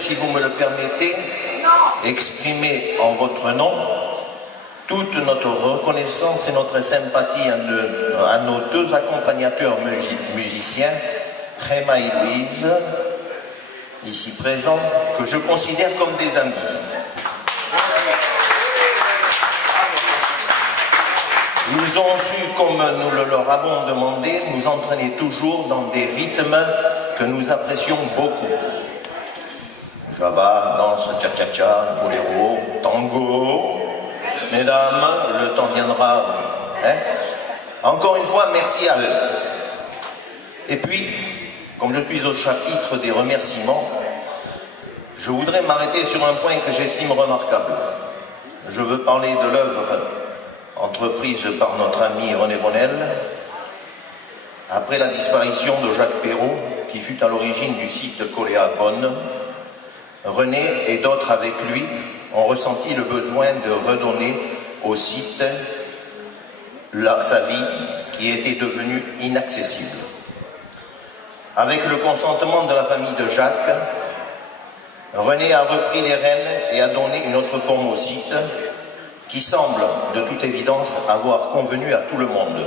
si vous me le permettez, exprimer en votre nom toute notre reconnaissance et notre sympathie à nos deux accompagnateurs musiciens, Rema et Louise, ici présents, que je considère comme des amis. Ils ont su, comme nous le leur avons demandé, nous entraîner toujours dans des rythmes que nous apprécions beaucoup. Java, danse, cha-cha-cha, boléro, tango. Mesdames, le temps viendra. Encore une fois, merci à eux. Et puis, comme je suis au chapitre des remerciements, je voudrais m'arrêter sur un point que j'estime remarquable. Je veux parler de l'œuvre entreprise par notre ami René Bonnel après la disparition de Jacques Perrault, qui fut à l'origine du site Coléa Bonne. René et d'autres avec lui ont ressenti le besoin de redonner au site sa vie qui était devenue inaccessible. Avec le consentement de la famille de Jacques, René a repris les rênes et a donné une autre forme au site qui semble, de toute évidence, avoir convenu à tout le monde.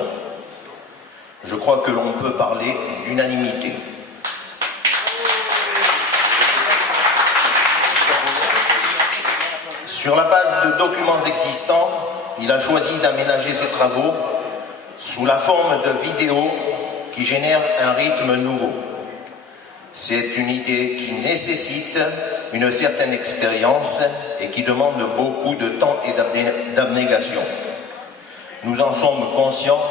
Je crois que l'on peut parler d'unanimité. Sur la base de documents existants, il a choisi d'aménager ses travaux sous la forme de vidéos qui génèrent un rythme nouveau. C'est une idée qui nécessite une certaine expérience et qui demande beaucoup de temps et d'abnégation. Nous en sommes conscients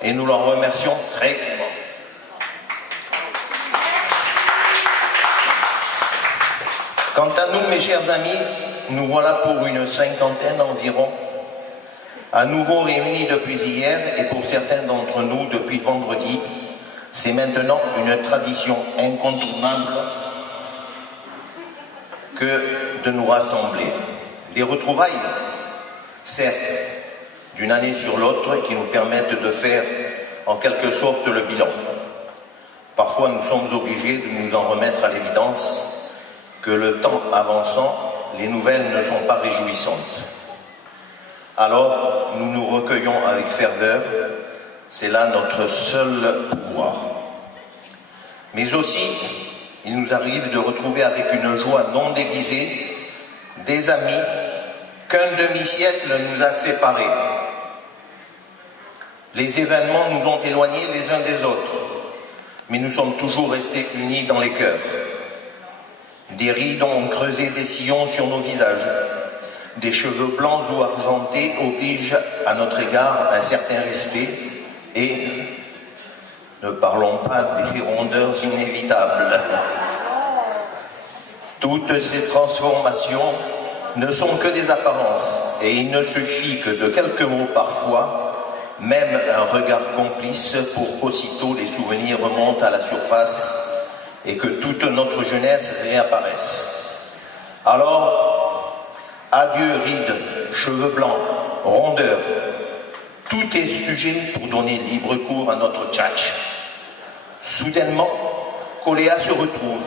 et nous leur remercions très vivement. Quant à nous, mes chers amis, nous voilà pour une cinquantaine environ, à nouveau réunis depuis hier et pour certains d'entre nous depuis vendredi. C'est maintenant une tradition incontournable que de nous rassembler. Des retrouvailles, certes, d'une année sur l'autre, qui nous permettent de faire en quelque sorte le bilan. Parfois, nous sommes obligés de nous en remettre à l'évidence que le temps avançant, les nouvelles ne sont pas réjouissantes. Alors, nous nous recueillons avec ferveur. C'est là notre seul pouvoir. Mais aussi, il nous arrive de retrouver avec une joie non déguisée des amis qu'un demi-siècle nous a séparés. Les événements nous ont éloignés les uns des autres, mais nous sommes toujours restés unis dans les cœurs. Des rides ont creusé des sillons sur nos visages. Des cheveux blancs ou argentés obligent à notre égard un certain respect. Et ne parlons pas des rondeurs inévitables. Toutes ces transformations ne sont que des apparences et il ne suffit que de quelques mots parfois, même un regard complice pour qu'aussitôt les souvenirs remontent à la surface et que toute notre jeunesse réapparaisse. Alors, adieu rides, cheveux blancs, rondeurs. Tout est sujet pour donner libre cours à notre tchatch. Soudainement, Coléa se retrouve,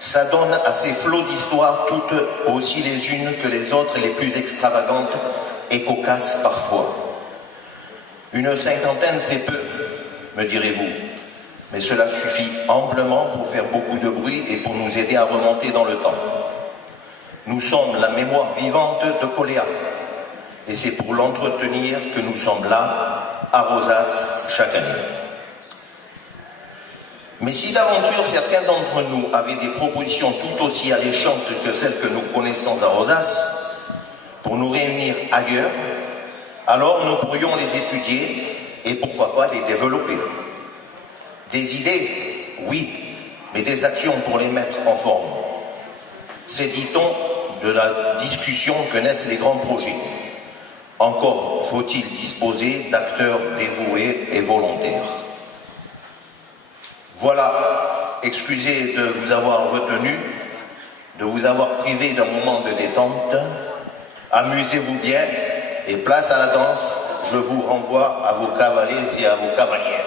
s'adonne à ces flots d'histoires, toutes aussi les unes que les autres, les plus extravagantes et cocasses parfois. Une cinquantaine, c'est peu, me direz-vous, mais cela suffit amplement pour faire beaucoup de bruit et pour nous aider à remonter dans le temps. Nous sommes la mémoire vivante de Coléa. Et c'est pour l'entretenir que nous sommes là, à Rosas, chaque année. Mais si d'aventure certains d'entre nous avaient des propositions tout aussi alléchantes que celles que nous connaissons à Rosas, pour nous réunir ailleurs, alors nous pourrions les étudier et pourquoi pas les développer. Des idées, oui, mais des actions pour les mettre en forme. C'est, dit-on, de la discussion que naissent les grands projets. Encore faut-il disposer d'acteurs dévoués et volontaires. Voilà, excusez de vous avoir retenu, de vous avoir privé d'un moment de détente. Amusez-vous bien et place à la danse, je vous renvoie à vos cavaliers et à vos cavalières.